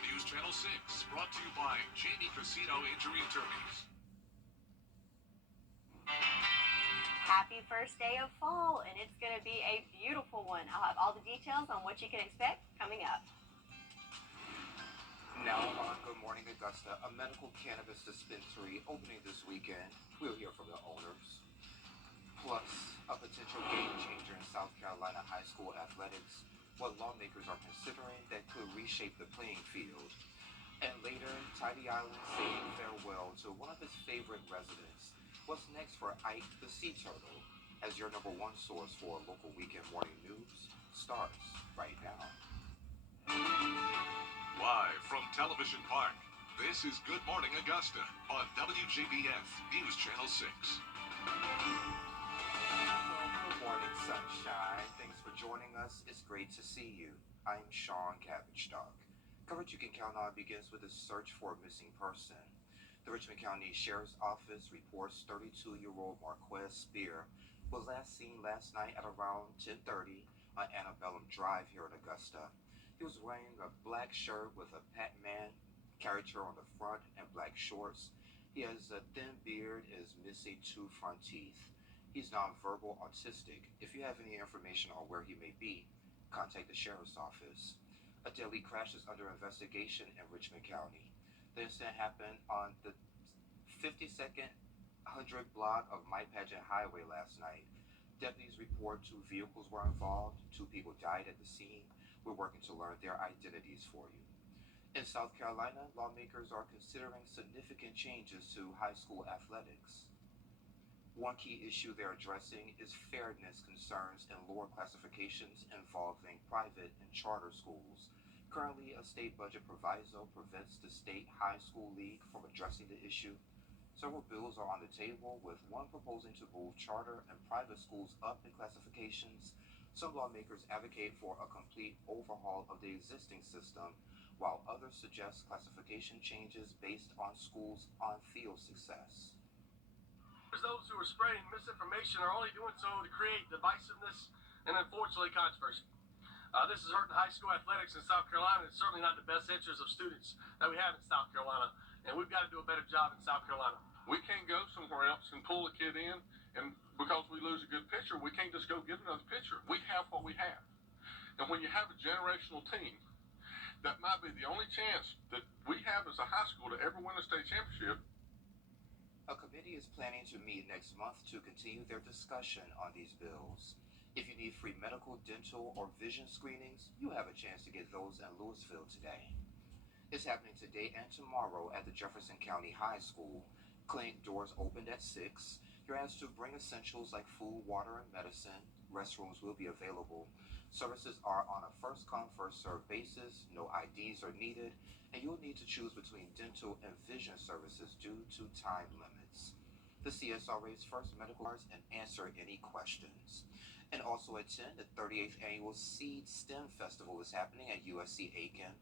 News Channel 6, brought to you by Jamie Casino Injury Attorneys. Happy first day of fall, and it's going to be a beautiful one. I'll have all the details on what you can expect coming up. Now on Good Morning Augusta, a medical cannabis dispensary opening this weekend. We'll hear from the owners. Plus, a potential game changer in South Carolina high school athletics, what lawmakers are considering that could reshape the playing field. And later, Tidy Island saying farewell to one of his favorite residents. What's next for Ike the Sea Turtle? As your number one source for local weekend morning news starts right now. Live from Television Park, this is Good Morning Augusta on WJBF News Channel 6. Good morning, sunshine. Thanks for joining us. It's great to see you. I'm Sean Cabbage Dog. Coverage you can count on begins with a search for a missing person. The Richmond County Sheriff's Office reports 32-year-old Marquez Spear was last seen last night at around 10:30 on Antebellum Drive here in Augusta. He was wearing a black shirt with a Pac-Man caricature on the front and black shorts. He has a thin beard and is missing 2 front teeth. He's nonverbal autistic. If you have any information on where he may be, contact the Sheriff's Office. A deadly crash is under investigation in Richmond County. The incident happened on the 52nd 100 block of My Pageant Highway last night. Deputies report 2 vehicles were involved. 2 people died at the scene. We're working to learn their identities for you. In South Carolina, lawmakers are considering significant changes to high school athletics. One key issue they're addressing is fairness concerns in lower classifications involving private and charter schools. Currently, a state budget proviso prevents the state high school league from addressing the issue. Several bills are on the table, with one proposing to move charter and private schools up in classifications. Some lawmakers advocate for a complete overhaul of the existing system, while others suggest classification changes based on schools' on-field success. Those who are spreading misinformation are only doing so to create divisiveness and, unfortunately, controversy. This is hurting high school athletics in South Carolina. It's certainly not the best interest of students that we have in South Carolina, and we've got to do a better job in South Carolina. We can't go somewhere else and pull a kid in, and because we lose a good pitcher, we can't just go get another pitcher. We have what we have. And when you have a generational team, that might be the only chance that we have as a high school to ever win a state championship. A committee is planning to meet next month to continue their discussion on these bills. If you need free medical, dental, or vision screenings, you have a chance to get those in Louisville today. It's happening today and tomorrow at the Jefferson County High School. Clinic doors opened at 6. You're asked to bring essentials like food, water, and medicine. Restrooms will be available. Services are on a first-come, first-served basis. No IDs are needed, and you'll need to choose between dental and vision services due to time limits. The CSRA's first medical cards and answer any questions. And also at 10, the 38th annual Seed STEM Festival is happening at USC Aiken.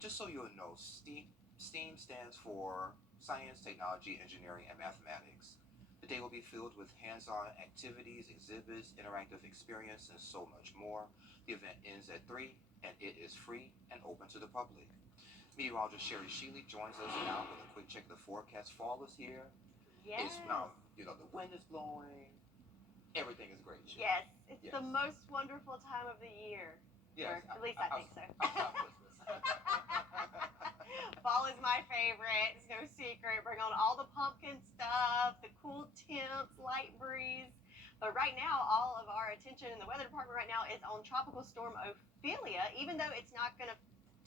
Just so you'll know, STEAM stands for Science, Technology, Engineering, and Mathematics. The day will be filled with hands-on activities, exhibits, interactive experience, and so much more. The event ends at 3, and it is free and open to the public. Meteorologist Sherry Sheely joins us now with a quick check of the forecast. Fall is here. Yes. It's now, the wind is blowing. Everything is great. Yes, it's the most wonderful time of the year. Yes, Or at least I think so. Outside Christmas. Fall is my favorite. It's no secret. Bring on all the pumpkin stuff, the cool temps, light breeze. But right now, all of our attention in the weather department right now is on Tropical Storm Ophelia, even though it's not going to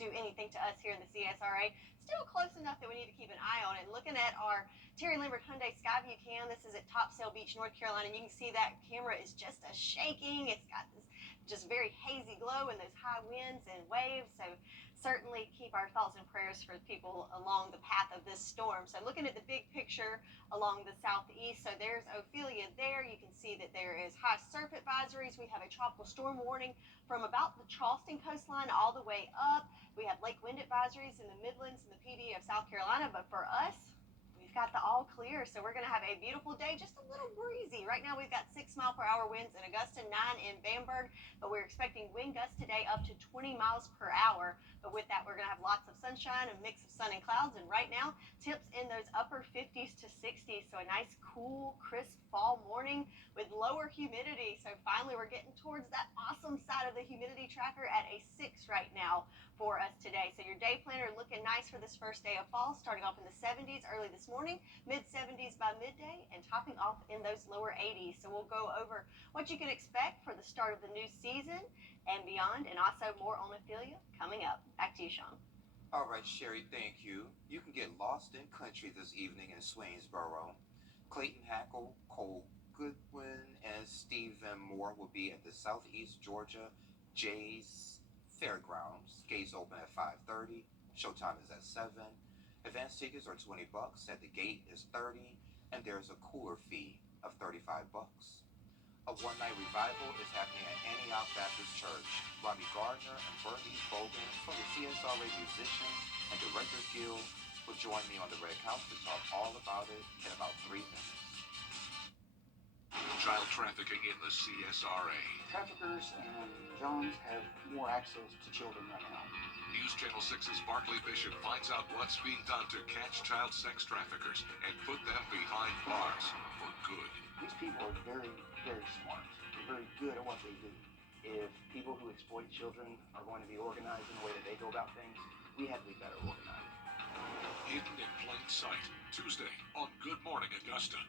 do anything to us here in the CSRA. Still close enough that we need to keep an eye on it. Looking at our Terry Lambert Hyundai Skyview cam, this is at Topsail Beach, North Carolina, and you can see that camera is just a shaking. It's got this just very hazy glow and those high winds and waves. So certainly keep our thoughts and prayers for people along the path of this storm. So looking at the big picture along the southeast, so there's Ophelia there. You can see that there is high surf advisories. We have a tropical storm warning from about the Charleston coastline all the way up. We have lake wind advisories in the Midlands and the PD of South Carolina, but for us, we've got the all clear, so we're going to have a beautiful day, just a little breezy. Right now we've got 6-mile-per-hour winds in Augusta, 9 in Bamberg, but we're expecting wind gusts today up to 20 miles per hour. But with that, we're going to have lots of sunshine, a mix of sun and clouds, and right now, temps in those upper 50s to 60s, so a nice, cool, crisp fall morning with lower humidity. So finally, we're getting towards that awesome side of the humidity tracker at a 6 right now for us today. So your day planner looking nice for this first day of fall, starting off in the 70s early this morning, mid-70s by midday, and topping off in those lower 80s. So we'll go over what you can expect for the start of the new season and beyond, and also more on Ophelia coming up. Back to you, Sean. All right, Sherry, thank you. You can get lost in country this evening in Swainsboro. Clayton Hackle, Cole Goodwin, and Stephen Moore will be at the Southeast Georgia Jays Fairgrounds. Gates open at 5:30. Showtime is at 7. Advance tickets are $20. At the gate is $30, and there's a cooler fee of $35. A one-night revival is happening at Antioch Baptist Church. Robbie Gardner and Bernice Bogan from the CSRA Musicians and Directors Guild will join me on the Red Couch to talk all about it in about 3 minutes. Child trafficking in the CSRA. Traffickers and Jones have more access to children right now. News Channel 6's Barclay Bishop finds out what's being done to catch child sex traffickers and put them behind bars for good. These people are very, very smart. They're very good at what they do. If people who exploit children are going to be organized in the way that they go about things, we have to be better organized. Hidden in plain sight, Tuesday on Good Morning Augusta.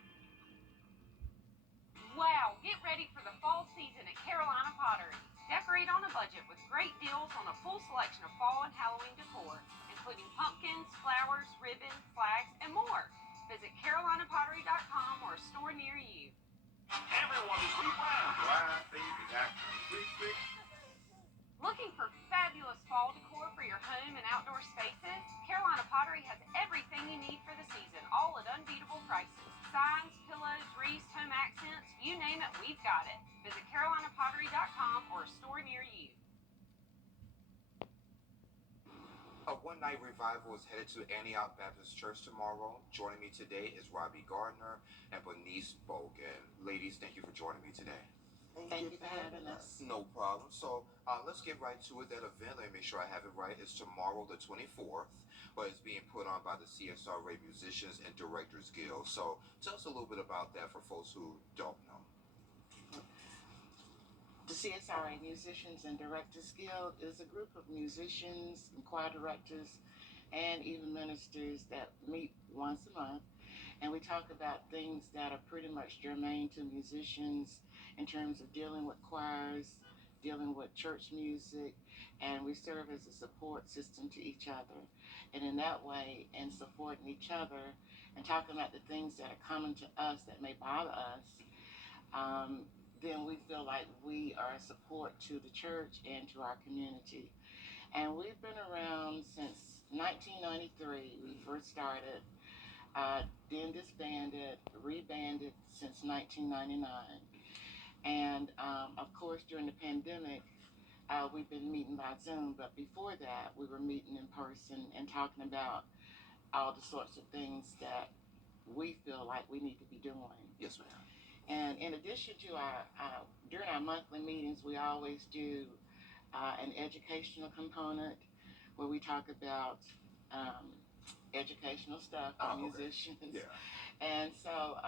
Wow, get ready for the fall season at Carolina Pottery. Decorate on a budget with great deals on a full selection of fall and Halloween decor, including pumpkins, flowers, ribbons, flags, and more. Visit carolinapottery.com or a store near you. Everyone is rewound. Why, baby, that quick. Looking for fabulous fall decor for your home and outdoor spaces? Carolina Pottery has everything you need for the season, all at unbeatable prices. Signs, pillows, wreaths, home accents, you name it, we've got it. Visit carolinapottery.com or a store near you. A one-night revival is headed to Antioch Baptist Church tomorrow. Joining me today is Robbie Gardner and Bernice Bogan. Ladies, thank you for joining me today. Thank you for having us. No problem. So let's get right to it. That event, let me make sure I have it right, is tomorrow the 24th, but it's being put on by the CSRA Musicians and Directors Guild. So tell us a little bit about that for folks who don't know. The CSRA Musicians and Directors Guild is a group of musicians and choir directors and even ministers that meet once a month, and we talk about things that are pretty much germane to musicians in terms of dealing with choirs, dealing with church music, and we serve as a support system to each other. And in that way, and supporting each other and talking about the things that are common to us that may bother us, then we feel like we are a support to the church and to our community. And we've been around since 1993. We first started, then disbanded, rebanded since 1999. And of course, during the pandemic, we've been meeting by Zoom, but before that, we were meeting in person and talking about all the sorts of things that we feel like we need to be doing. Yes, ma'am. And in addition to during our monthly meetings, we always do an educational component where we talk about educational stuff for musicians. Yeah. And so,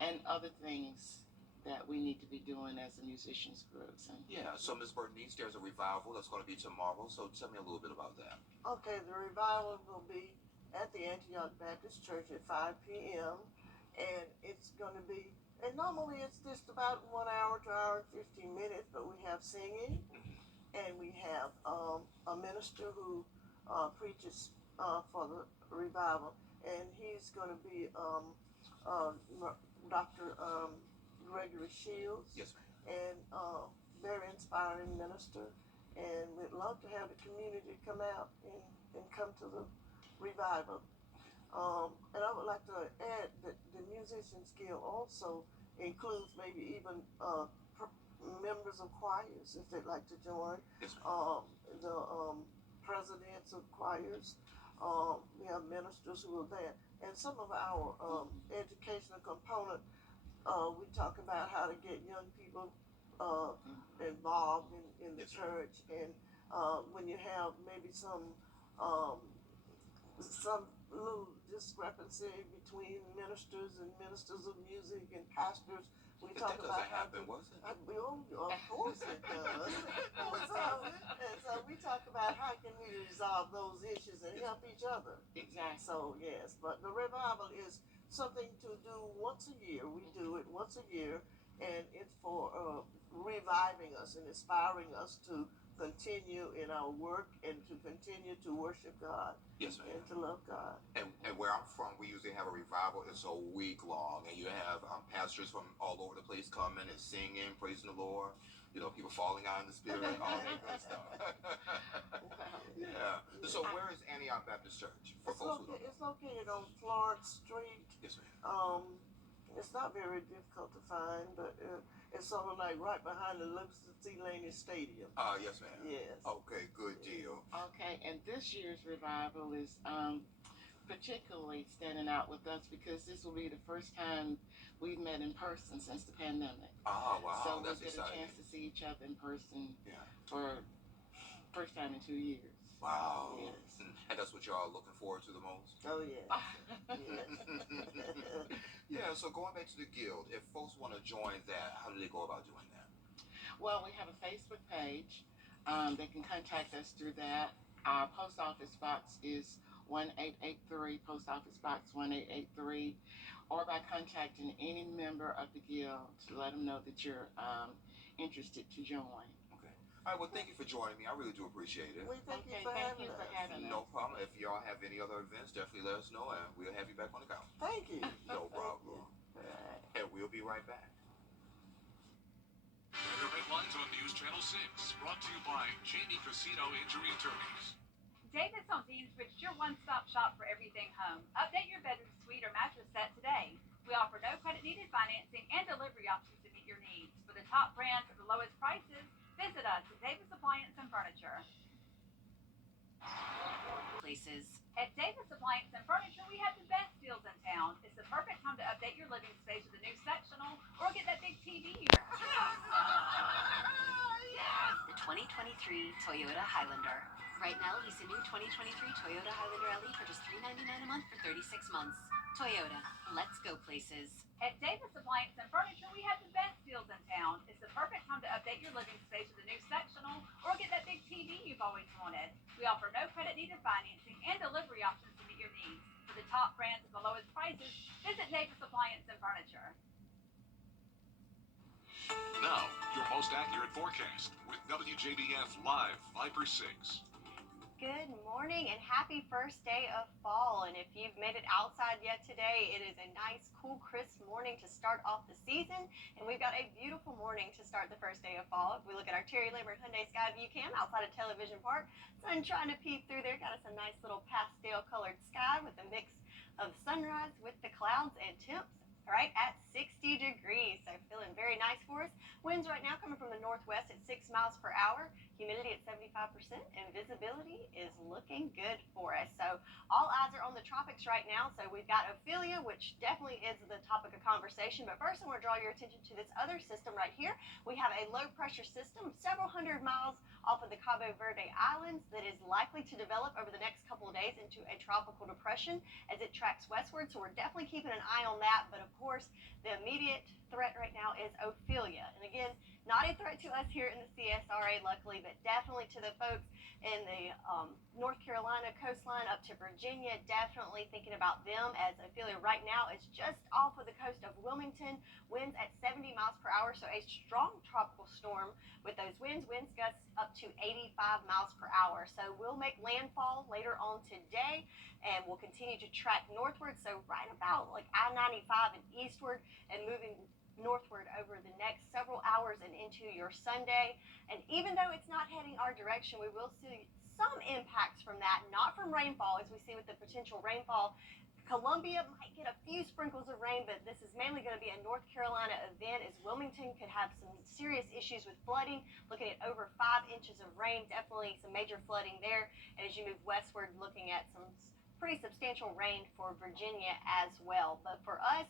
and other things that we need to be doing as a musicians group. Yeah, so Ms. Bernice, there's a revival that's going to be tomorrow, so tell me a little bit about that. Okay, the revival will be at the Antioch Baptist Church at 5 p.m. and it's going to be, and normally it's just about 1 hour to 1 hour and 15 minutes, but we have singing, and we have a minister who preaches for the revival, and he's going to be Dr. Gregory Shields. Yes, ma'am. And very inspiring minister, and we'd love to have the community come out and come to the revival. And I would like to add that the Musicians Guild also includes maybe even members of choirs if they'd like to join. Yes, ma'am. The presidents of choirs, We have ministers who are there, and some of our educational component. We talk about how to get young people involved in the church, and when you have maybe some little discrepancy between ministers and ministers of music and pastors. We talk That about doesn't happen, was it? Of course it does. and so we talk about how can we resolve those issues and help each other. Exactly. So yes, but the revival is something to do once a year. We do it once a year, and it's for reviving us and inspiring us to continue in our work and to continue to worship God. Yes, ma'am. And to love God. And where I'm from, we usually have a revival. It's a week long, and you have pastors from all over the place coming and singing, praising the Lord. You know, people falling out in the spirit, all that good stuff. Yeah. So where is Antioch Baptist Church? It's located on Florence Street. Yes, ma'am. It's not very difficult to find, but it's sort of like right behind the Liberty Lane Stadium. Yes, ma'am. Yes. Okay, good deal. Okay, and this year's revival is particularly standing out with us because this will be the first time we've met in person since the pandemic. Oh, wow. So That's we'll get exciting. a chance to see each other in person Yeah. for first time in 2 years. Wow. Yes. And that's what y'all are looking forward to the most? Oh, yeah. Yes. Yeah, so going back to the Guild, if folks want to join that, how do they go about doing that? Well, we have a Facebook page. They can contact us through that. Our post office box is 1883, Post Office Box 1883, or by contacting any member of the Guild to let them know that you're interested to join. Okay. All right, well, thank you for joining me. I really do appreciate it. We thank you Okay, for thank having you for us. having us. No problem. If y'all have any other events, definitely let us know, and we'll have you back on the couch. Thank you. No Thank problem. you. Right. And we'll be right back. Weather headlines on News Channel 6, brought to you by Jamie Casino Injury Attorneys. Davis Home Deansbridge is your one-stop shop for everything home. Update your bedroom suite or mattress set today. We offer no credit needed financing and delivery options to meet your needs. For the top brands at the lowest prices, visit us at Davis Appliance and Furniture. Places. At Davis Appliance and Furniture, we have the best deals in town. It's the perfect time to update your living space with a new sectional or get that big TV. The 2023 Toyota Highlander. Right now, lease a new 2023 Toyota Highlander LE for just $399 a month for 36 months. Toyota, let's go places. At Davis Appliance and Furniture, we have the best deals in town. It's the perfect time to update your living space with a new sectional or get that big TV you've always wanted. We offer no credit needed financing and delivery options to meet your needs. For the top brands at the lowest prices, visit Davis Appliance and Furniture. Now, your most accurate forecast with WJBF Live Viper 6. Good morning and happy first day of fall. And if you've made it outside yet today, it is a nice, cool, crisp morning to start off the season. And we've got a beautiful morning to start the first day of fall. If we look at our Terry Lambert Hyundai Sky View Cam outside of Television Park, sun trying to peek through there. Got us a nice little pastel colored sky with a mix of sunrise with the clouds and temps right at 60 degrees. So feeling very nice for us. Winds right now coming from the northwest at 6 miles per hour. Humidity at 75% and visibility is looking good for us. So all eyes are on the tropics right now. So we've got Ophelia, which definitely is the topic of conversation. But first I want to draw your attention to this other system right here. We have a low pressure system several hundred miles off of the Cabo Verde Islands that is likely to develop over the next couple of days into a tropical depression as it tracks westward. So we're definitely keeping an eye on that. But of course, the immediate threat right now is Ophelia. And again, not a threat to us here in the CSRA, luckily, but definitely to the folks in the North Carolina coastline up to Virginia. Definitely thinking about them, as Ophelia right now is just off of the coast of Wilmington. Winds at 70 miles per hour, so a strong tropical storm with those winds gusts up to 85 miles per hour. So we'll make landfall later on today, and we'll continue to track northward. So right about like I-95 and eastward, and moving northward over the next several hours and into your Sunday. And even though it's not heading our direction, we will see some impacts from that, not from rainfall, as we see with the potential rainfall. Columbia might get a few sprinkles of rain, but this is mainly going to be a North Carolina event, as Wilmington could have some serious issues with flooding, looking at over 5 inches of rain, definitely some major flooding there. And as you move westward, looking at some pretty substantial rain for Virginia as well. But for us,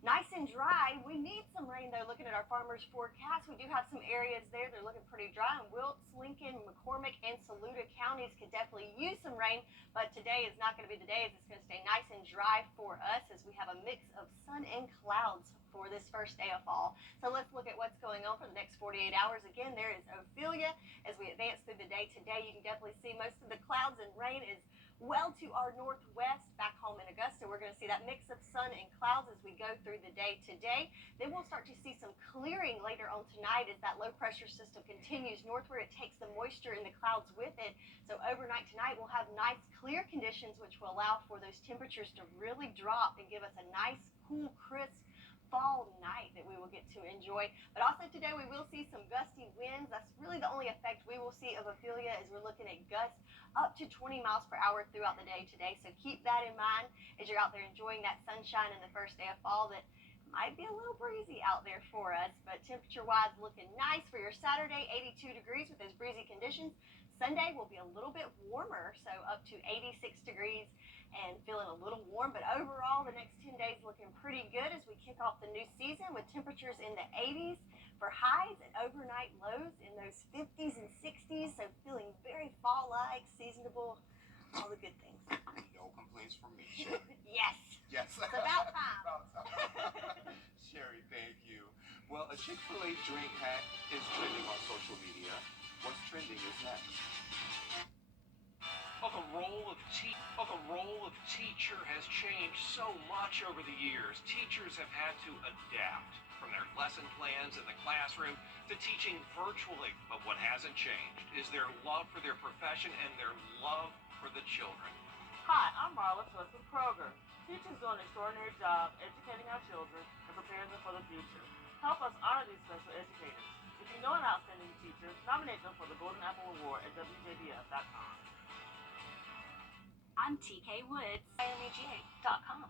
nice and dry. We need some rain though. Looking at our farmers forecast, we do have some areas there. They're looking pretty dry. And Wilkes, Lincoln, McCormick, and Saluda counties could definitely use some rain. But today is not going to be the day. It's going to stay nice and dry for us as we have a mix of sun and clouds for this first day of fall. So let's look at what's going on for the next 48 hours. Again, there is Ophelia. As we advance through the day today, you can definitely see most of the clouds and rain is well to our northwest. Back home in Augusta, we're going to see that mix of sun and clouds as we go through the day today. Then we'll start to see some clearing later on tonight as that low pressure system continues northward. It takes the moisture and the clouds with it. So overnight tonight, we'll have nice clear conditions, which will allow for those temperatures to really drop and give us a nice, cool, crisp fall night that we will get to enjoy. But also today we will see some gusty winds. That's really the only effect we will see of Ophelia as we're looking at gusts up to 20 miles per hour throughout the day today. So keep that in mind as you're out there enjoying that sunshine in the first day of fall that might be a little breezy out there for us. But temperature wise, looking nice for your Saturday, 82 degrees with those breezy conditions. Sunday will be a little bit warmer, so up to 86 degrees and feeling a little warm. But overall, the next 10 days looking pretty good as we kick off the new season with temperatures in the 80s for highs and overnight lows in those 50s and 60s. So feeling very fall-like, seasonable, all the good things. No complaints from me, Sherry. Yes. Yes. It's about time. About time. Sherry, thank you. Well, a Chick-fil-A drink hack is trending on social media. What's trending is next. Well, the role of teacher has changed so much over the years. Teachers have had to adapt from their lesson plans in the classroom to teaching virtually. But what hasn't changed is their love for their profession and their love for the children. Hi, I'm Marla Tustin Kroger. Teachers do an extraordinary job educating our children and preparing them for the future. Help us honor these special educators. If you know an outstanding teacher, nominate them for the Golden Apple Award at WJBF.com. I'm TK Woods, IMAGA.com.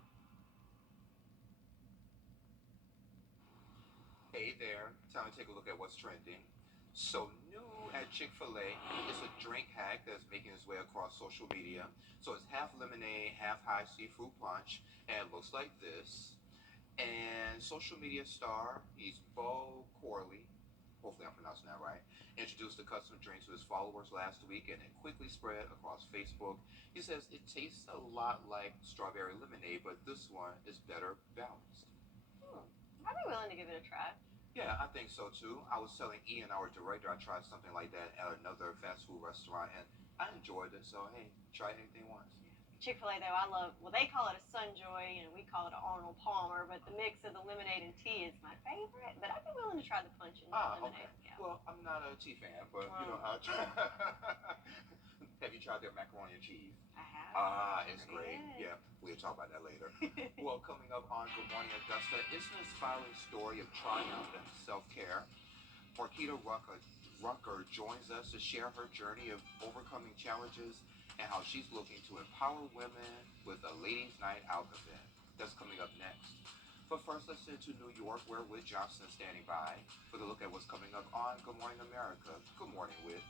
Hey there, time to take a look at what's trending. So new at Chick-fil-A is a drink hack that's making its way across social media. So it's half lemonade, half high seafood punch, and it looks like this. And social media star, he's Bo Corley, hopefully I'm pronouncing that right, introduced the custom drink to his followers last week, and it quickly spread across Facebook. He says it tastes a lot like strawberry lemonade, but this one is better balanced. I'd be willing to give it a try. Yeah, I think so too. I was telling Ian, our director, I tried something like that at another fast food restaurant, and I enjoyed it. So hey, try anything once. Chick-fil-A though, I love, well, they call it a Sunjoy and we call it an Arnold Palmer, but the mix of the lemonade and tea is my favorite. But I'd be willing to try the punch and lemonade. Okay. Yeah. Well, I'm not a tea fan, but you know, I'll try. Have you tried their macaroni and cheese? I have. It's great. Good. Yeah, we'll talk about that later. Well, coming up on Good Morning Augusta, it's an inspiring story of triumph and self-care. Marquita Rucker joins us to share her journey of overcoming challenges and how she's looking to empower women with a ladies' night out event. That's coming up next. But first, let's head to New York, where Whit Johnson is standing by with a look at what's coming up on Good Morning America. Good morning, Whit.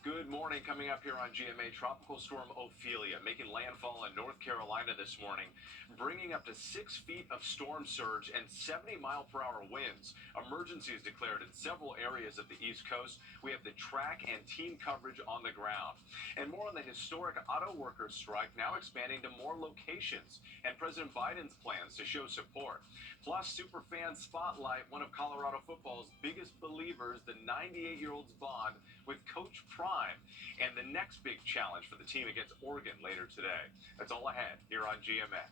Good morning. Coming up here on GMA, Tropical Storm Ophelia making landfall in North Carolina this morning, bringing up to 6 feet of storm surge and 70-mile-per-hour winds. Emergencies declared in several areas of the East Coast. We have the track and team coverage on the ground. And more on the historic auto workers strike, now expanding to more locations, and President Biden's plans to show support. Plus, Superfan Spotlight, one of Colorado football's biggest believers, the 98-year-old's bond with Coach Prime, and the next big challenge for the team against Oregon later today. That's all ahead here on GMA.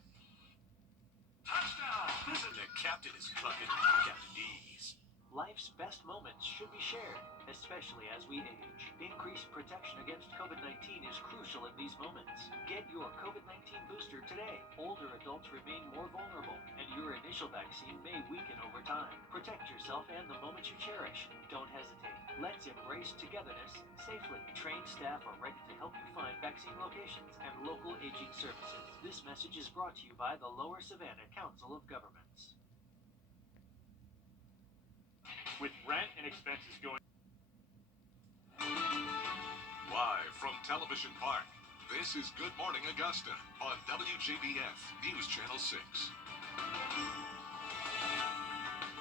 Touchdown! The captain is clucking Captain D's. Life's best moments should be shared, especially as we age. Increased protection against COVID-19 is crucial in these moments. Get your COVID-19 booster today. Older adults remain more vulnerable, and your initial vaccine may weaken over time. Protect yourself and the moments you cherish. Don't hesitate. Let's embrace togetherness safely. Trained staff are ready to help you find vaccine locations and local aging services. This message is brought to you by the Lower Savannah Council of Governments. With rent and expenses going Live from Television Park, This is Good Morning Augusta on WJBF News Channel 6.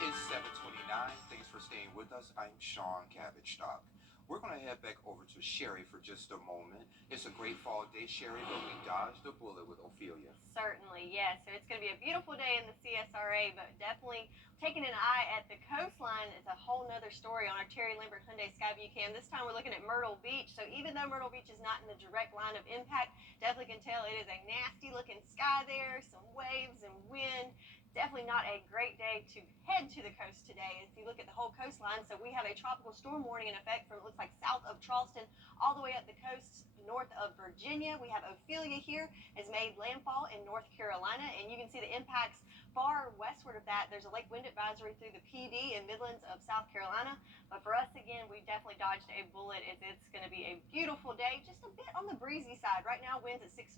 It's 7:29. Thanks for staying with us. I'm Sean Cabbage Stock. We're going to head back over to Sherry for just a moment. It's a great fall day, Sherry, but we dodged a bullet with Ophelia. Certainly, yes. So it's going to be a beautiful day in the CSRA, but definitely taking an eye at the coastline is a whole nother story on our Terry Lambert Hyundai Skyview Cam. This time we're looking at Myrtle Beach. So even though Myrtle Beach is not in the direct line of impact, definitely can tell it is a nasty looking sky there, some waves and wind. Definitely not a great day to head to the coast today if you look at the whole coastline. So we have a tropical storm warning in effect from, it looks like, south of Charleston all the way up the coast north of Virginia. We have Ophelia here has made landfall in North Carolina, and you can see the impacts far westward of that. There's a lake wind advisory through the PD and Midlands of South Carolina. But for us, again, we definitely dodged a bullet as it's going to be a beautiful day, just a bit on the breezy side. Right now, winds at 6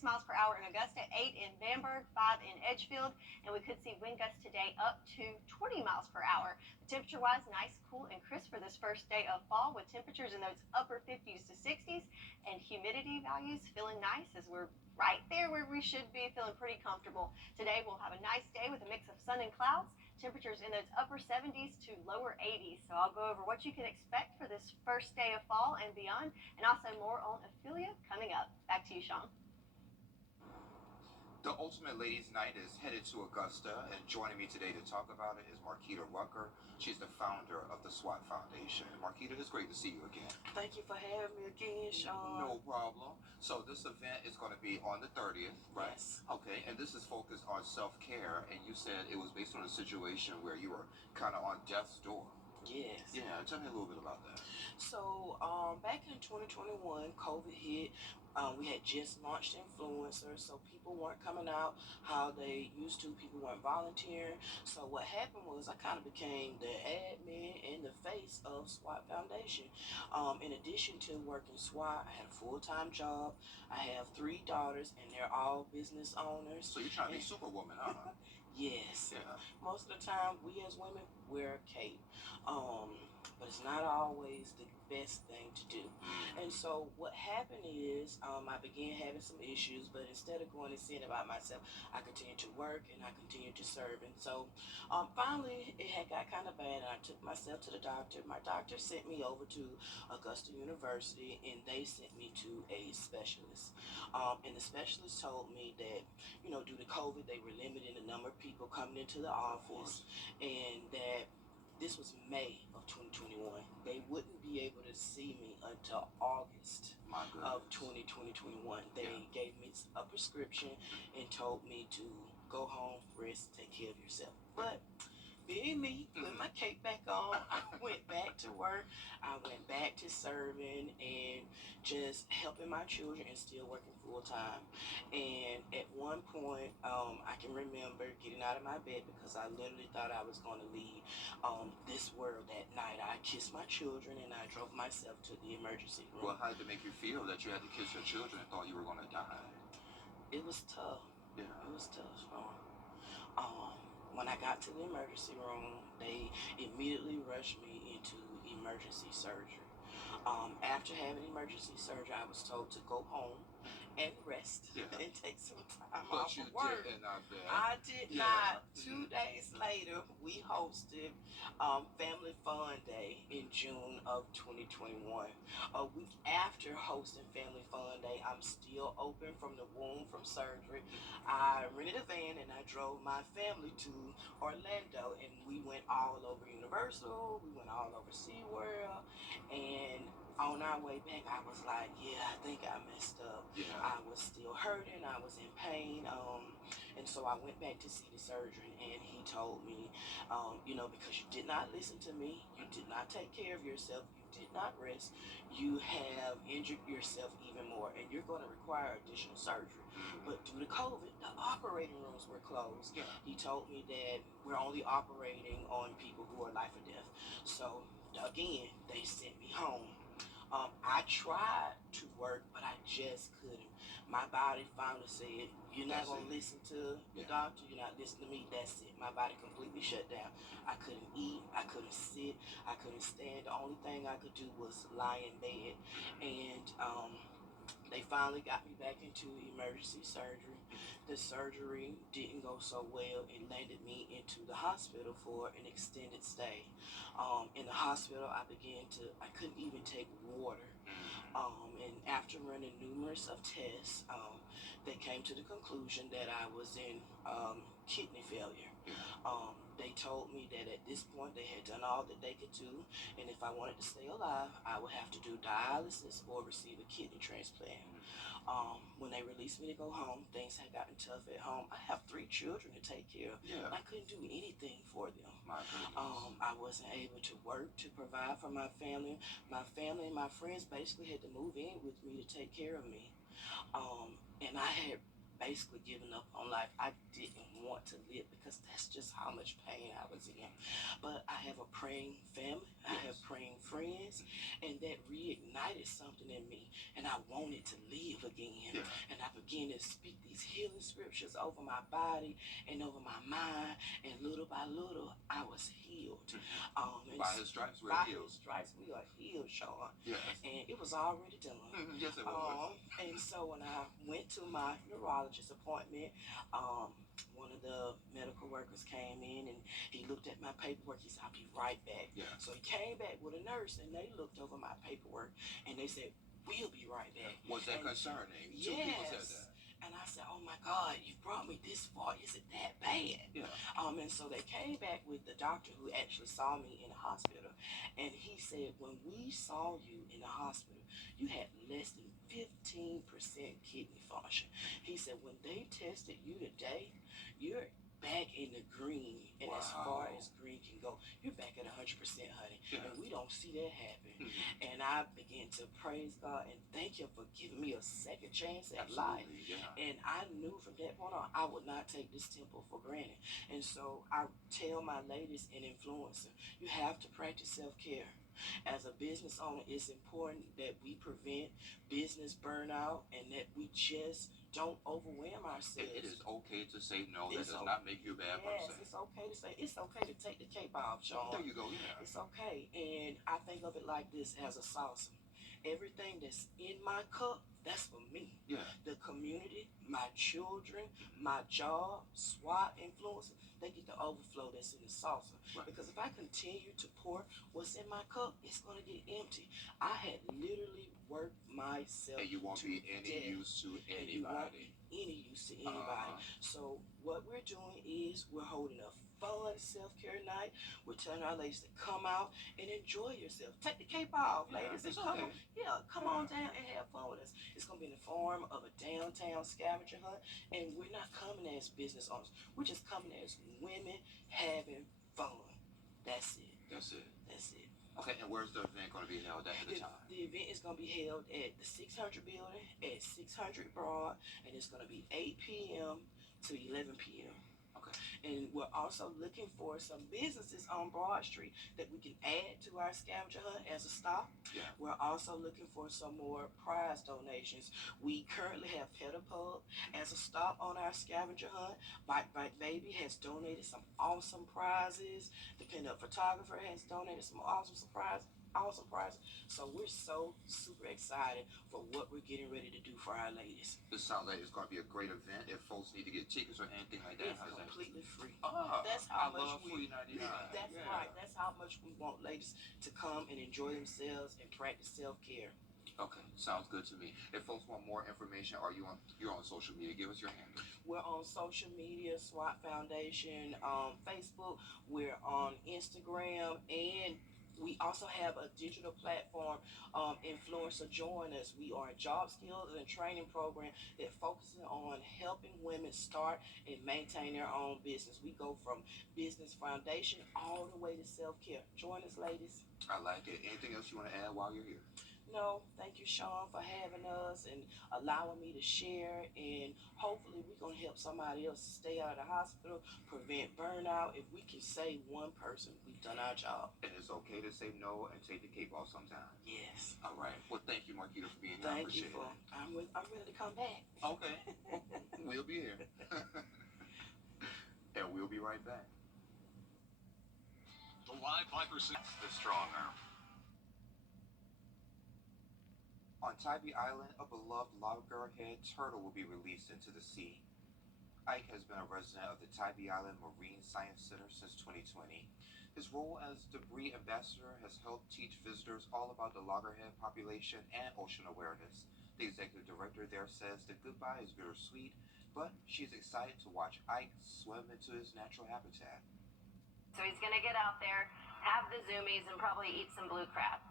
miles per hour in Augusta, 8 in Bamberg, 5 in Edgefield, and we could see wind gusts today up to 20 miles per hour. Temperature-wise, nice, cool, and crisp for this first day of fall with temperatures in those upper 50s to 60s and humidity values feeling nice as we're right there where we should be, feeling pretty comfortable. Today we'll have a nice day with a mix of sun and clouds. Temperatures in those upper 70s to lower 80s. So I'll go over what you can expect for this first day of fall and beyond, and also more on Ophelia coming up. Back to you, Sean. The Ultimate Ladies Night is headed to Augusta, and joining me today to talk about it is Marquita Rucker. She's the founder of the SWAT Foundation. Marquita, it's great to see you again. Thank you for having me again, Sean. No problem. So this event is going to be on the 30th, right? Yes. Okay, and this is focused on self-care, and you said it was based on a situation where you were kind of on death's door. Yes. Yeah, tell me a little bit about that. So, back in 2021, COVID hit. We had just launched influencers, so people weren't coming out how they used to. People weren't volunteering. So what happened was I kind of became the admin and the face of SWAT Foundation. In addition to working SWAT, I had a full-time job. I have 3 daughters, and they're all business owners. So you're trying to be Superwoman, huh? Yes. Yeah. Most of the time, we as women wear a cape. But it's not always the best thing to do. And so what happened is I began having some issues, but instead of going and seeing about myself, I continued to work and I continued to serve. And so finally it had got kind of bad, and I took myself to the doctor. My doctor sent me over to Augusta University, and they sent me to a specialist. And the specialist told me that, you know, due to COVID, they were limiting the number of people coming into the office, and that this was May of 2021. They wouldn't be able to see me until August of 2021. They gave me a prescription and told me to go home, rest, take care of yourself. But being me, with my cape back on, I went back to work. I went back to serving and just helping my children and still working full time. And at one point, I can remember getting out of my bed because I literally thought I was going to leave this world that night. I kissed my children and I drove myself to the emergency room. Well, how did it make you feel that you had to kiss your children and thought you were going to die? It was tough. Yeah. It was tough. When I got to the emergency room, they immediately rushed me into emergency surgery. After having emergency surgery, I was told to go home and rest and take some time off you of work. didn't, I bet. I did not. 2 days later, we hosted Family Fun Day in June of 2021. A week after hosting Family Fun Day, I'm still open from the womb from surgery. I rented a van and I drove my family to Orlando, and we went all over Universal, we went all over SeaWorld, and on our way back, I was like, yeah, I think I messed up. Yeah. I was still hurting, I was in pain, and so I went back to see the surgeon, and he told me, you know, because you did not listen to me, you did not take care of yourself, you did not rest, you have injured yourself even more, and you're going to require additional surgery. But due to COVID, the operating rooms were closed. Yeah. He told me that we're only operating on people who are life or death. So again, they sent me home. I tried to work, but I just couldn't. My body finally said, you're not going to listen to the doctor, you're not listening to me, that's it. My body completely shut down. I couldn't eat, I couldn't sit, I couldn't stand. The only thing I could do was lie in bed. And They finally got me back into emergency surgery. The surgery didn't go so well. It landed me into the hospital for an extended stay. In the hospital, I couldn't even take water. And after running numerous of tests, they came to the conclusion that I was in kidney failure. They told me that at this point they had done all that they could do, and if I wanted to stay alive, I would have to do dialysis or receive a kidney transplant. When they released me to go home, things had gotten tough at home. I have 3 children to take care of. Yeah. I couldn't do anything for them. My goodness. I wasn't able to work to provide for my family. My family and my friends basically had to move in with me to take care of me. And I had basically given up on life. I didn't want to live because that's just how much pain I was in. But I have a praying family. I have praying friends, and that reignited something in me, and I wanted to live again. And I began to speak these healing scriptures over my body and over my mind, and little by little, I was healed. By his stripes, we're healed. By his stripes, we are healed, Sean. Yes. And it was already done. Yes, it was. And so when I went to my neurologist appointment, one of the medical workers came in and he looked at my paperwork. He said, "I'll be right back." Yeah. So he came back with a nurse and they looked over my paperwork and they said, "We'll be right back." Was that concerning? Yes. 2 people said that. And I said, "Oh my God, you brought me this far. Is it that bad?" Yeah. And so they came back with the doctor who actually saw me in the hospital. And he said, "When we saw you in the hospital, you had less than 15% kidney function." He said, "When they tested you today, you're back in the green, and as far as green can go, you're back at 100%, honey." Yeah. And we don't see that happen. And I began to praise God and thank Him for giving me a second chance at life. Yeah. And I knew from that point on, I would not take this temple for granted. And so I tell my ladies and influencers, you have to practice self-care. As a business owner, it's important that we prevent business burnout and that we just don't overwhelm ourselves. It is okay to say no. That does It's not make you a bad person. Yes, it's okay to say. It's okay to take the cape off, Sean. There you go, yeah. It's okay. And I think of it like this as a saucer. Everything that's in my cup, that's for me. Yeah. The community, my children, my job, SWAT influencers, they get the overflow that's in the saucer. Right. Because if I continue to pour what's in my cup, it's going to get empty. I had literally worked myself And you won't to be any death. use to And you won't anybody. be any use to anybody. So what we're doing is we're holding a fun self-care night. We're telling our ladies to come out and enjoy yourself. Take the cape off, ladies. it's And come okay. on, come on down and have fun with us. It's gonna be in the form of a downtown scavenger hunt, and we're not coming as business owners. We're just coming as women having fun. That's it. That's it. That's it. Okay, and where's the event going to be held at the time? The event is going to be held at the 600 building at 600 Broad, and it's going to be 8 p.m. to 11 p.m. Okay. And we're also looking for some businesses on Broad Street that we can add to our scavenger hunt as a stop. Yeah. We're also looking for some more prize donations. We currently have Petapub as a stop on our scavenger hunt. Bike Baby has donated some awesome prizes. The Pinup Photographer has donated some awesome prizes. So we're so super excited for what we're getting ready to do for our ladies. This sounds like it's going to be a great event. If folks need to get tickets or anything like that, It's how's that? completely free. I That's how much love free 99. That's Yeah. right. That's how much we want ladies to come and enjoy themselves and practice self-care. Okay, sounds good to me. If folks want more information, you're on social media? Give us your handle. We're on social media, SWAT Foundation, Facebook. We're on Instagram, and we also have a digital platform, Influencer Join Us. We are a job skills and training program that focuses on helping women start and maintain their own business. We go from business foundation all the way to self-care. Join us, ladies. I like it. Anything else you want to add while you're here? No, thank you, Sean, for having us and allowing me to share. And hopefully we're going to help somebody else stay out of the hospital, prevent burnout. If we can save one person, we've done our job. And it's okay to say no and take the cape off sometimes. Yes. All right. Well, thank you, Marquita, for being here. I Thank you appreciate it. I'm ready to come back. Okay. We'll be here. And we'll be right back. The Live Viper 6. The strong arm. On Tybee Island, a beloved loggerhead turtle will be released into the sea. Ike has been a resident of the Tybee Island Marine Science Center since 2020. His role as debris ambassador has helped teach visitors all about the loggerhead population and ocean awareness. The executive director there says the goodbye is bittersweet, but she's excited to watch Ike swim into his natural habitat. So he's going to get out there, have the zoomies, and probably eat some blue crab.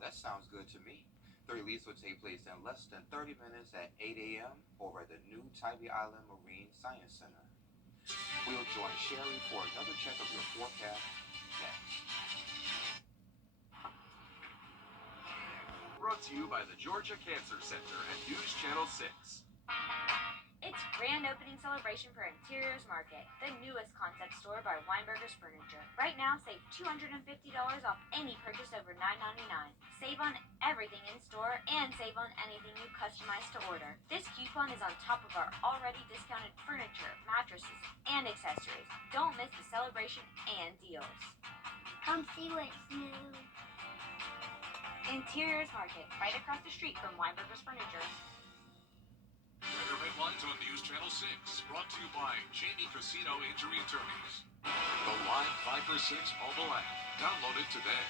That sounds good to me. The release will take place in less than 30 minutes at 8 a.m. over at the new Tybee Island Marine Science Center. We'll join Sherry for another check of your forecast next. Brought to you by the Georgia Cancer Center and News Channel 6. It's grand opening celebration for Interiors Market, the newest concept store by Weinberger's Furniture. Right now, save $250 off any purchase over $9.99. Save on everything in store and save on anything you customize to order. This coupon is on top of our already discounted furniture, mattresses, and accessories. Don't miss the celebration and deals. Come see what's new. Interiors Market, right across the street from Weinberger's Furniture. Weather headlines on News Channel 6, brought to you by Jamie Casino Injury Attorneys. The live 5/6 mobile app. Download it today.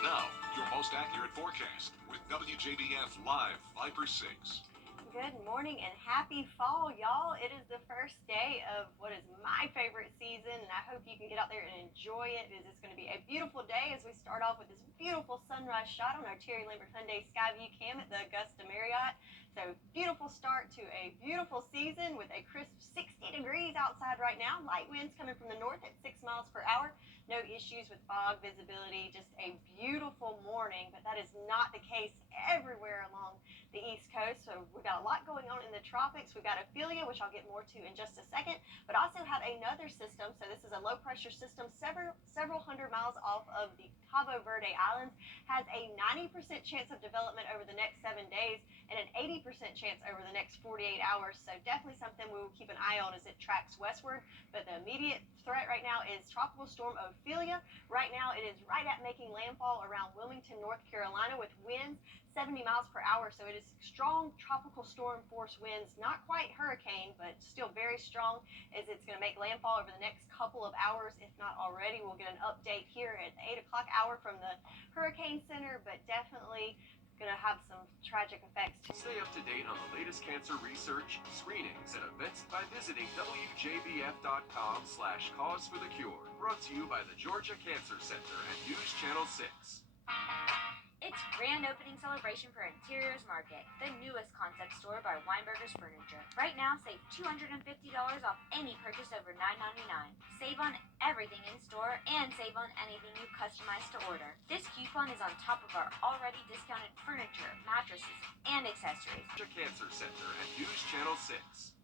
Now, your most accurate forecast with WJBF Live 5/6. Good morning and happy fall, y'all. It is the first day of what is my favorite season, and I hope you can get out there and enjoy it. It is going to be a beautiful day as we start off with this beautiful sunrise shot on our Terry Lambert Hyundai Skyview Cam at the Augusta Marriott. So beautiful start to a beautiful season with a crisp 60 degrees outside right now. Light winds coming from the north at 6 miles per hour. No issues with fog visibility. Just a beautiful morning, but that is not the case everywhere along the East Coast. So we've got a lot going on in the tropics. We've got Ophelia, which I'll get more to in just a second, but also have another system. So this is a low pressure system several hundred miles off of the Cabo Verde Islands. Has a 90% chance of development over the next 7 days and an 80% chance over the next 48 hours. So definitely something we will keep an eye on as it tracks westward. But the immediate threat right now is Tropical Storm Ophelia. Right now it is right at making landfall around Wilmington, North Carolina, with winds 70 miles per hour. So it is strong tropical storm force winds, not quite hurricane, but still very strong, as it's going to make landfall over the next couple of hours, if not already. We'll get an update here at the 8 o'clock hour from the Hurricane Center, but definitely going to have some tragic effects. Stay up to date on the latest cancer research, screenings, and events by visiting WJBF.com/cause for the cure. Brought to you by the Georgia Cancer Center and News Channel 6. It's grand opening celebration for Interiors Market, the newest concept store by Weinberger's Furniture. Right now, save $250 off any purchase over $9.99. Save on everything in store and save on anything you customize to order. This coupon is on top of our already discounted furniture, mattresses, and accessories. The Cancer Center and News Channel 6.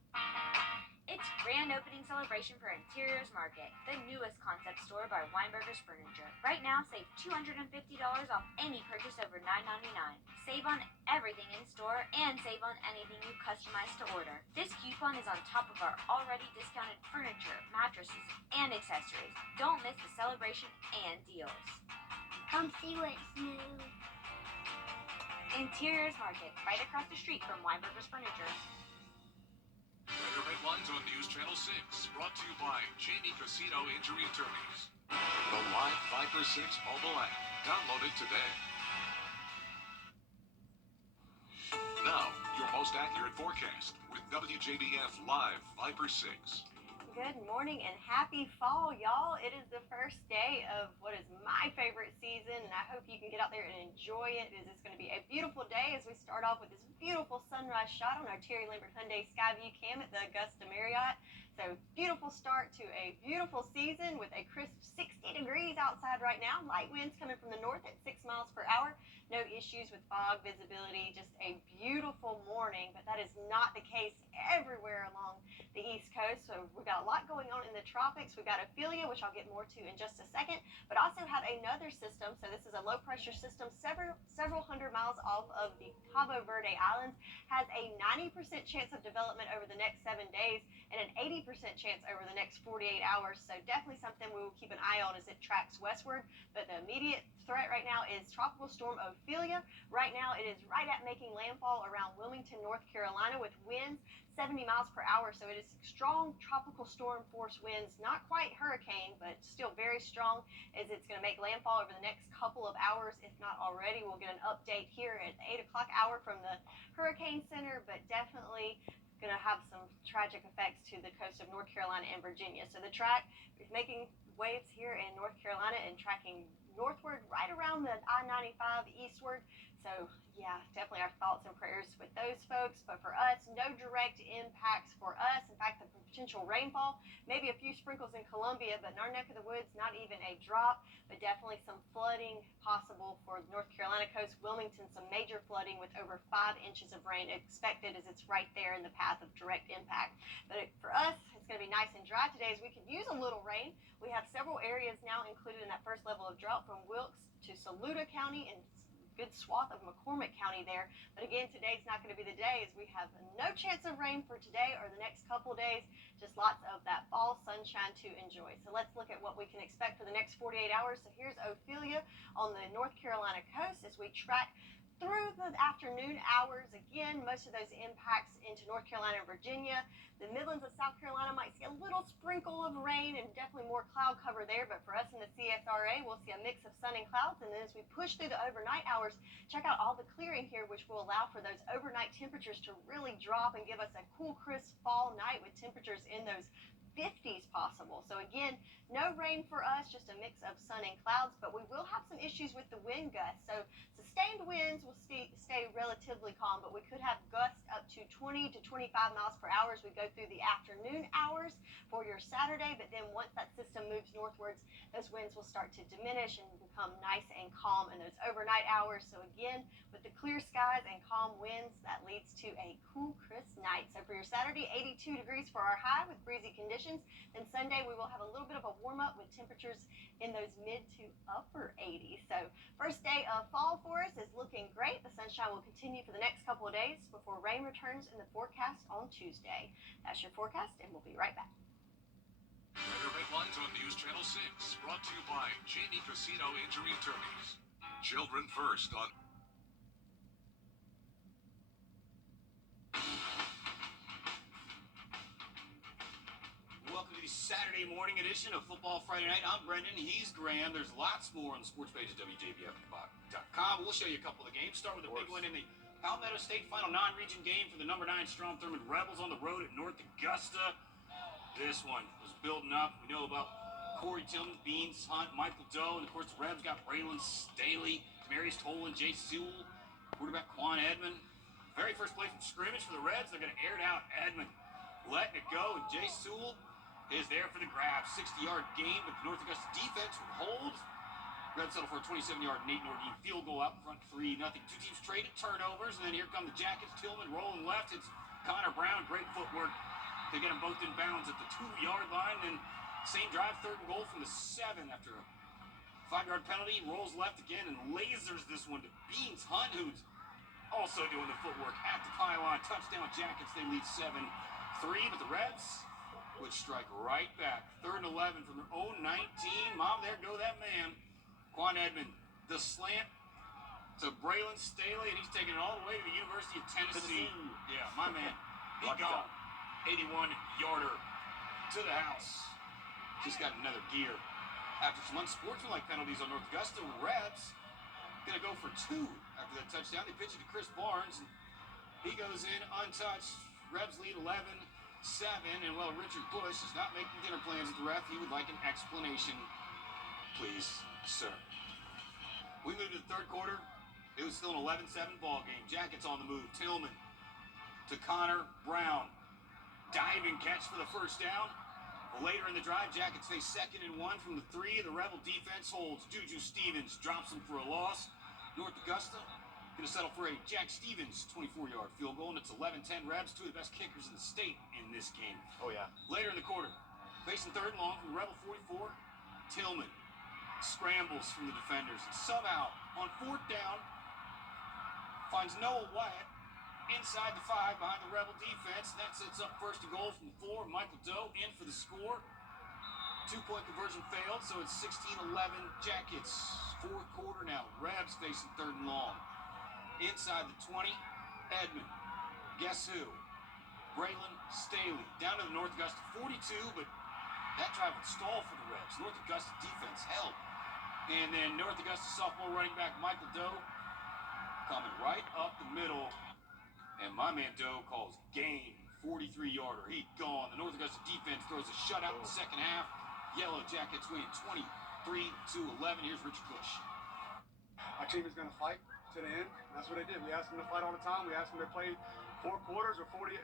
It's grand opening celebration for Interiors Market, the newest concept store by Weinberger's Furniture. Right now, save $250 off any purchase over $9.99. Save on everything in store and save on anything you customize to order. This coupon is on top of our already discounted furniture, mattresses, and accessories. Don't miss the celebration and deals. Come see what's new. Interiors Market, right across the street from Weinberger's Furniture. Weather headlines on News Channel 6, brought to you by Jamie Casino Injury Attorneys. The live 5/6 mobile app. Download it today. Now, your most accurate forecast with WJBF Live 5/6. Good morning and happy fall, y'all. It is the first day of what is my favorite season, and I hope you can get out there and enjoy it. It is going to be a beautiful day as we start off with this beautiful sunrise shot on our Terry Lambert Hyundai Skyview Cam at the Augusta Marriott. So beautiful start to a beautiful season with a crisp 60 degrees outside right now. Light winds coming from the north at 6 miles per hour. No issues with fog visibility. Just a beautiful morning, but that is not the case everywhere along the East Coast. So we've got a lot going on in the tropics. We've got Ophelia, which I'll get more to in just a second, but also have another system. So this is a low pressure system several hundred miles off of the Cabo Verde Islands. Has a 90% chance of development over the next 7 days and an 80% chance over the next 48 hours. So definitely something we will keep an eye on as it tracks westward. But the immediate threat right now is Tropical Storm Ophelia. Right now it is right at making landfall around Wilmington, North Carolina, with winds 70 miles per hour. So it is strong tropical storm force winds, not quite hurricane, but still very strong, as it's going to make landfall over the next couple of hours, if not already. We'll get an update here at the 8 o'clock hour from the Hurricane Center, but definitely going to have some tragic effects to the coast of North Carolina and Virginia. So the track is making waves here in North Carolina and tracking northward right around the I-95 eastward. So yeah, definitely our thoughts and prayers with those folks. But for us, no direct impacts for us. In fact, the potential rainfall, maybe a few sprinkles in Columbia, but in our neck of the woods, not even a drop. But definitely some flooding possible for the North Carolina coast. Wilmington, some major flooding with over 5 inches of rain expected, as it's right there in the path of direct impact. But for us, it's going to be nice and dry today, as we could use a little rain. We have several areas now included in that first level of drought, from Wilkes to Saluda County and good swath of McCormick County there. But again, today's not going to be the day, as we have no chance of rain for today or the next couple days. Just lots of that fall sunshine to enjoy. So let's look at what we can expect for the next 48 hours. So here's Ophelia on the North Carolina coast as we track through the afternoon hours. Again, most of those impacts into North Carolina and Virginia. The Midlands of South Carolina might see a little sprinkle of rain and definitely more cloud cover there. But for us in the CSRA, we'll see a mix of sun and clouds. And then as we push through the overnight hours, check out all the clearing here, which will allow for those overnight temperatures to really drop and give us a cool, crisp fall night with temperatures in those 50s possible. So again, no rain for us, just a mix of sun and clouds, but we will have some issues with the wind gusts. So sustained winds will stay relatively calm, but we could have gusts up to 20 to 25 miles per hour as we go through the afternoon hours for your Saturday. But then once that system moves northwards, those winds will start to diminish and become nice and calm in those overnight hours. So again, with the clear skies and calm winds, that leads to a cool, crisp night. So for your Saturday, 82 degrees for our high with breezy conditions. Then Sunday, we will have a little bit of a warm up with temperatures in those mid to upper 80s. So first day of fall for us is looking great. The sunshine will continue for the next couple of days before rain returns in the forecast on Tuesday. That's your forecast, and we'll be right back. Weather headlines on News Channel 6, brought to you by Jamie Casino Injury Attorneys. Children first on Welcome to the Saturday morning edition of Football Friday Night. I'm Brendan. He's Graham. There's lots more on the sports page at WJBF.com. We'll show you a couple of games. Start with a big one in the Palmetto State final non-region game for the number 9 Strom Thurmond Rebels on the road at North Augusta. This one was building up. We know about Corey Tillman, Beans Hunt, Michael Doe, and of course the Rebs got Braylon Staley, Demarius Tolan, Jay Sewell, quarterback Quan Edmond. Very first play from scrimmage for the Reds. They're going to air it out. Edmond letting it go, and Jay Sewell is there for the grab. 60-yard gain, but the North Augusta defense would hold. Reds settle for a 27-yard Nate Nordine field goal out in front, 3-0. Two teams traded turnovers, and then here come the Jackets. Tillman rolling left. It's Connor Brown. Great footwork to get them both in bounds at the 2-yard line. And same drive, 3rd and goal from the 7 after a 5-yard penalty. Rolls left again and lasers this one to Beans Hunt, who's also doing the footwork at the pylon. Touchdown Jackets. They lead 7-3, but the Reds would strike right back. 3rd and 11 from their own 19. Mom, there go that man. Quan Edmond, the slant to Braylon Staley, and he's taking it all the way to the University of Tennessee. Yeah, my man. He gone. 81-yarder to the house. Just got another gear. After some unsportsmanlike penalties on North Augusta, Reds gonna go for 2 after that touchdown. They pitch it to Chris Barnes, and he goes in untouched. Rebs lead 11-7, and while Richard Bush is not making dinner plans with the ref, he would like an explanation, please, sir. We moved to the 3rd quarter. It was still an 11-7 ball game. Jackets on the move. Tillman to Connor Brown. Diving catch for the first down. Later in the drive, Jackets face 2nd and 1 from the 3. The Rebel defense holds. Juju Stevens drops them for a loss. North Augusta going to settle for a Jack Stevens 24-yard field goal, and it's 11-10 Rebs, 2 of the best kickers in the state in this game. Oh, yeah. Later in the quarter, facing 3rd and long from the Rebel 44, Tillman scrambles from the defenders, and somehow on 4th down finds Noah Wyatt, inside the 5 behind the Rebel defense. That sets up first and goal from the 4. Michael Doe in for the score. 2-point conversion failed, so it's 16-11 Jackets. Fourth quarter now. Rebs facing 3rd and long. Inside the 20, Edmond. Guess who? Braylon Staley. Down to the North Augusta 42, but that drive would stall for the Rebs. North Augusta defense held. And then North Augusta sophomore running back Michael Doe coming right up the middle. And my man Doe calls game. 43-yarder. He's gone. The North Augusta defense throws a shutout in the second half. Yellow Jackets win 23-11. Here's Richard Bush. Our team is going to fight to the end. That's what they did. We asked them to fight all the time. We asked them to play 4 quarters or 48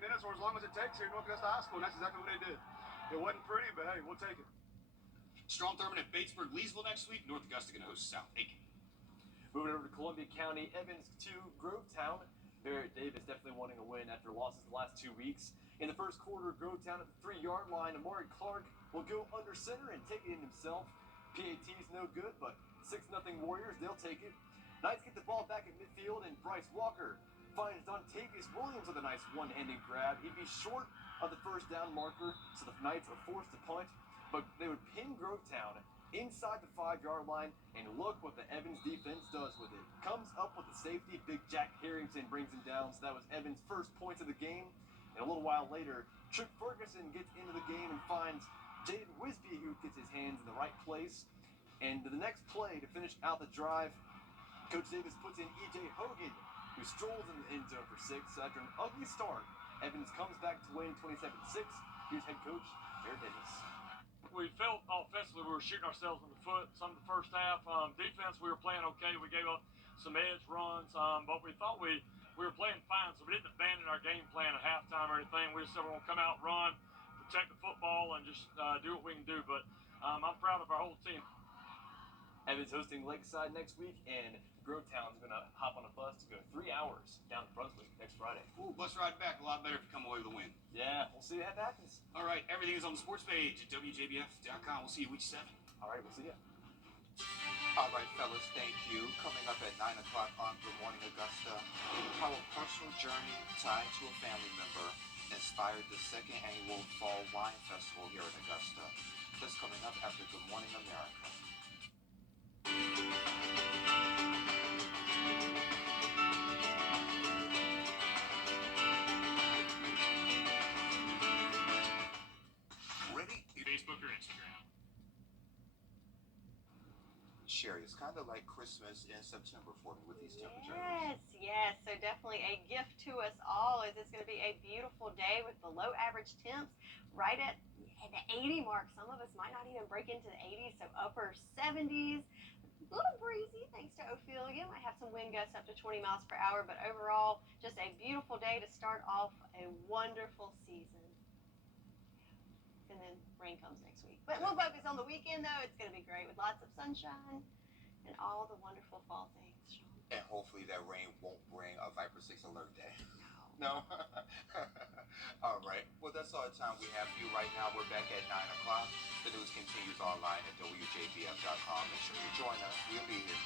minutes or as long as it takes here at North Augusta High School. And that's exactly what they did. It wasn't pretty, but hey, we'll take it. Strom Thurmond at Batesburg, Leesville next week. North Augusta going to host South Aiken. Moving over to Columbia County, Evans to Grovetown. Barrett Davis definitely wanting a win after losses the last 2 weeks. In the first quarter, Grovetown at the 3-yard line. Amari Clark will go under center and take it in himself. PAT's no good, but 6-0 Warriors, they'll take it. Knights get the ball back at midfield, and Bryce Walker finds Dontavius Williams with a nice one-handed grab. He'd be short of the first down marker, so the Knights are forced to punt, but they would pin Grovetown inside the 5-yard line, and look what the Evans defense does with it. Comes up with the safety, big Jack Harrington brings him down, so that was Evans' first points of the game. And a little while later, Trick Ferguson gets into the game and finds Jaden Wisby, who gets his hands in the right place. And the next play to finish out the drive, Coach Davis puts in E.J. Hogan, who strolls in the end zone for 6. After an ugly start, Evans comes back to win 27-6. Here's head coach Barrett Davis. We felt offensively we were shooting ourselves in the foot some of the first half. Defense, we were playing okay. We gave up some edge runs, but we thought we were playing fine, so we didn't abandon our game plan at halftime or anything. We just said we're going to come out, run, protect the football, and just do what we can do. But I'm proud of our whole team. Evans hosting Lakeside next week, and Grovetown's going to hop on a bus to go 3 hours down to Brunswick next Friday. Ooh, bus ride back. A lot better if you come away with a win. Yeah, we'll see if that happens. All right, everything is on the sports page at WJBF.com. We'll see you week 7. All right, we'll see you. All right, fellas, thank you. Coming up at 9 o'clock on Good Morning Augusta, how a personal journey tied to a family member inspired the 2nd annual Fall Wine Festival here in Augusta. That's coming up after Good Morning America. Ready? Facebook or Instagram? Sherry, it's kind of like Christmas in September for me with these temperatures. Yes. So definitely a gift to us all as it's going to be a beautiful day with below average temps right at the 80 mark. Some of us might not even break into the 80s, so upper 70s. A little breezy thanks to Ophelia. Might have some wind gusts up to 20 miles per hour, but overall, just a beautiful day to start off a wonderful season. And then rain comes next week. But we'll focus on the weekend, though. It's going to be great with lots of sunshine and all the wonderful fall things. And hopefully that rain won't bring a Viper 6 alert day. No? All right. Well, that's all the time we have for you right now. We're back at 9 o'clock. The news continues online at WJBF.com. Make sure you join us. We'll be here.